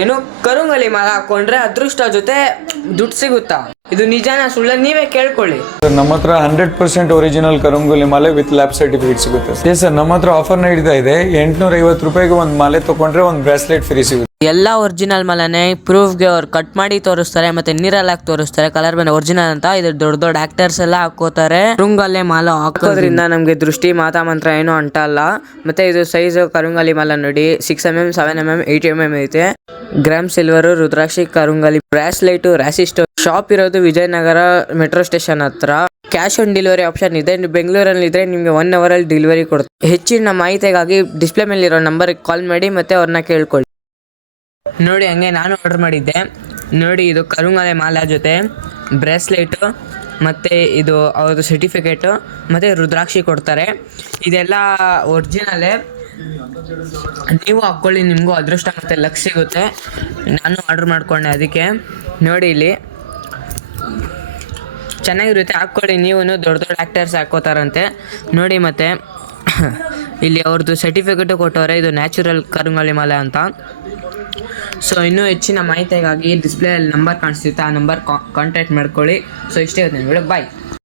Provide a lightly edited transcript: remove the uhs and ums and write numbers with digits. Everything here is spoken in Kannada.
ಏನು ಕರುಂಗಲಿ ಮಾಲ ಹಾಕೊಂಡ್ರೆ ಅದೃಷ್ಟ ಜೊತೆ ದುಡ್ಡು ಸಿಗುತ್ತಾ? ಇದು ನಿಜಾನ ಸುಳ್ಳ ನೀವೇ ಕೇಳ್ಕೊಳ್ಳಿ. ನಮ್ಮ ಹತ್ರ 100% ಒರಿಜಿನಲ್ ಕರುಂಗಲಿ ಮಾಲೆ ವಿತ್ ಲ್ಯಾಬ್ ಸರ್ಟಿಫಿಕೇಟ್ ಸಿಗುತ್ತೆ. ಸರ್ ನಮ್ಮ ಹತ್ರ ಆಫರ್ ನಡೀತಾ ಇದೆ. 850 ರೂಪಾಯಿಗೆ ಒಂದು ಮಾಲೆ ತಗೊಂಡ್ರೆ ಒಂದು ಬ್ರಾಸ್ಲೆಟ್ ಫ್ರೀ ಸಿಗುತ್ತೆ. ಎಲ್ಲ ಒರಿಜಿನಲ್ ಮಾಲನೆ ಪ್ರೂಫ್ಗೆ ಅವ್ರು ಕಟ್ ಮಾಡಿ ತೋರಿಸ್ತಾರೆ, ಮತ್ತೆ ನೀರಲ್ಲಿ ಹಾಕಿ ತೋರಿಸ್ತಾರೆ ಕಲರ್ ಬಂದ ಒರಿಜಿನಲ್ ಅಂತ. ಇದು ದೊಡ್ಡ ದೊಡ್ಡ ಆಕ್ಟರ್ಸ್ ಎಲ್ಲ ಹಾಕೋತಾರೆ. ಕರುಂಗಲಿ ಮಾಲ ಹಾಕೋದ್ರಿಂದ ನಮ್ಗೆ ದೃಷ್ಟಿ ಮಾತಾ ಮಂತ್ರ ಏನೂ ಅಂಟಲ್ಲ. ಮತ್ತೆ ಇದು ಸೈಜ್ ಕರುಂಗಲಿ ಮಾಲ ನೋಡಿ 6mm, 7mm, 8mm ಐತೆ. ಗ್ರಾಮ್ ಸಿಲ್ವರ್ ರುದ್ರಾಕ್ಷಿ ಕರುಂಗಲಿ ಬ್ರಾಸ್ಲೆಟ್ ರಾಶಿ ಸ್ಟೋರ್ ಶಾಪ್ ಇರೋದು ವಿಜಯನಗರ ಮೆಟ್ರೋ ಸ್ಟೇಷನ್ ಹತ್ರ. ಕ್ಯಾಶ್ ಆನ್ ಡೆಲಿವರಿ ಆಪ್ಷನ್ ಇದೆ. ಬೆಂಗಳೂರಲ್ಲಿ ಇದ್ರೆ ನಿಮಗೆ 1 hour ಅಲ್ಲಿ ಡೆಲಿವರಿ ಕೊಡ್ತಾರೆ. ಹೆಚ್ಚಿನ ಮಾಹಿತಿಗಾಗಿ ಡಿಸ್ಪ್ಲೇ ಮೇಲೆ ಇರೋ ನಂಬರ್ಗೆ ಕಾಲ್ ಮಾಡಿ ಮತ್ತೆ ಅವ್ರನ್ನ ಕೇಳ್ಕೊಳ್ಳಿ. ನೋಡಿ ಹಂಗೆ ನಾನು ಆರ್ಡರ್ ಮಾಡಿದ್ದೆ ನೋಡಿ. ಇದು ಕರುಂಗಲಿ ಮಾಲ ಜೊತೆ ಬ್ರೇಸ್ಲೆಟ್ ಮತ್ತು ಇದು ಅವ್ರದ್ದು ಸರ್ಟಿಫಿಕೇಟು ಮತ್ತು ರುದ್ರಾಕ್ಷಿ ಕೊಡ್ತಾರೆ. ಇದೆಲ್ಲ ಒರಿಜಿನಲ್ಲೇ. ನೀವು ಹಾಕ್ಕೊಳ್ಳಿ, ನಿಮಗೂ ಅದೃಷ್ಟ ಮತ್ತು ಲಕ್ ಸಿಗುತ್ತೆ. ನಾನು ಆರ್ಡ್ರ್ ಮಾಡ್ಕೊಂಡೆ ಅದಕ್ಕೆ. ನೋಡಿ ಇಲ್ಲಿ ಚೆನ್ನಾಗಿರುತ್ತೆ, ಹಾಕ್ಕೊಳ್ಳಿ. ನೀವು ದೊಡ್ಡ ದೊಡ್ಡ ಆ್ಯಕ್ಟರ್ಸ್ ಹಾಕೋತಾರಂತೆ ನೋಡಿ. ಮತ್ತು ಇಲ್ಲಿ ಅವ್ರದ್ದು ಸರ್ಟಿಫಿಕೇಟು ಕೊಟ್ಟವ್ರೆ, ಇದು ನ್ಯಾಚುರಲ್ ಕರುಂಗಲಿ ಮಾಲೆ ಅಂತ. ಸೊ ಇನ್ನೂ ಹೆಚ್ಚಿನ ಮಾಹಿತಿಗಾಗಿ ಡಿಸ್ಪ್ಲೇಯಲ್ಲಿ ನಂಬರ್ ಕಾಣಿಸ್ತಿರುತ್ತೆ, ಆ ನಂಬರ್ ಕಾಂಟ್ಯಾಕ್ಟ್ ಮಾಡ್ಕೊಳ್ಳಿ. ಸೊ ಇಷ್ಟೇ ಇವತ್ತಿನ ವಿಡಿಯೋ. ಬಾಯ್.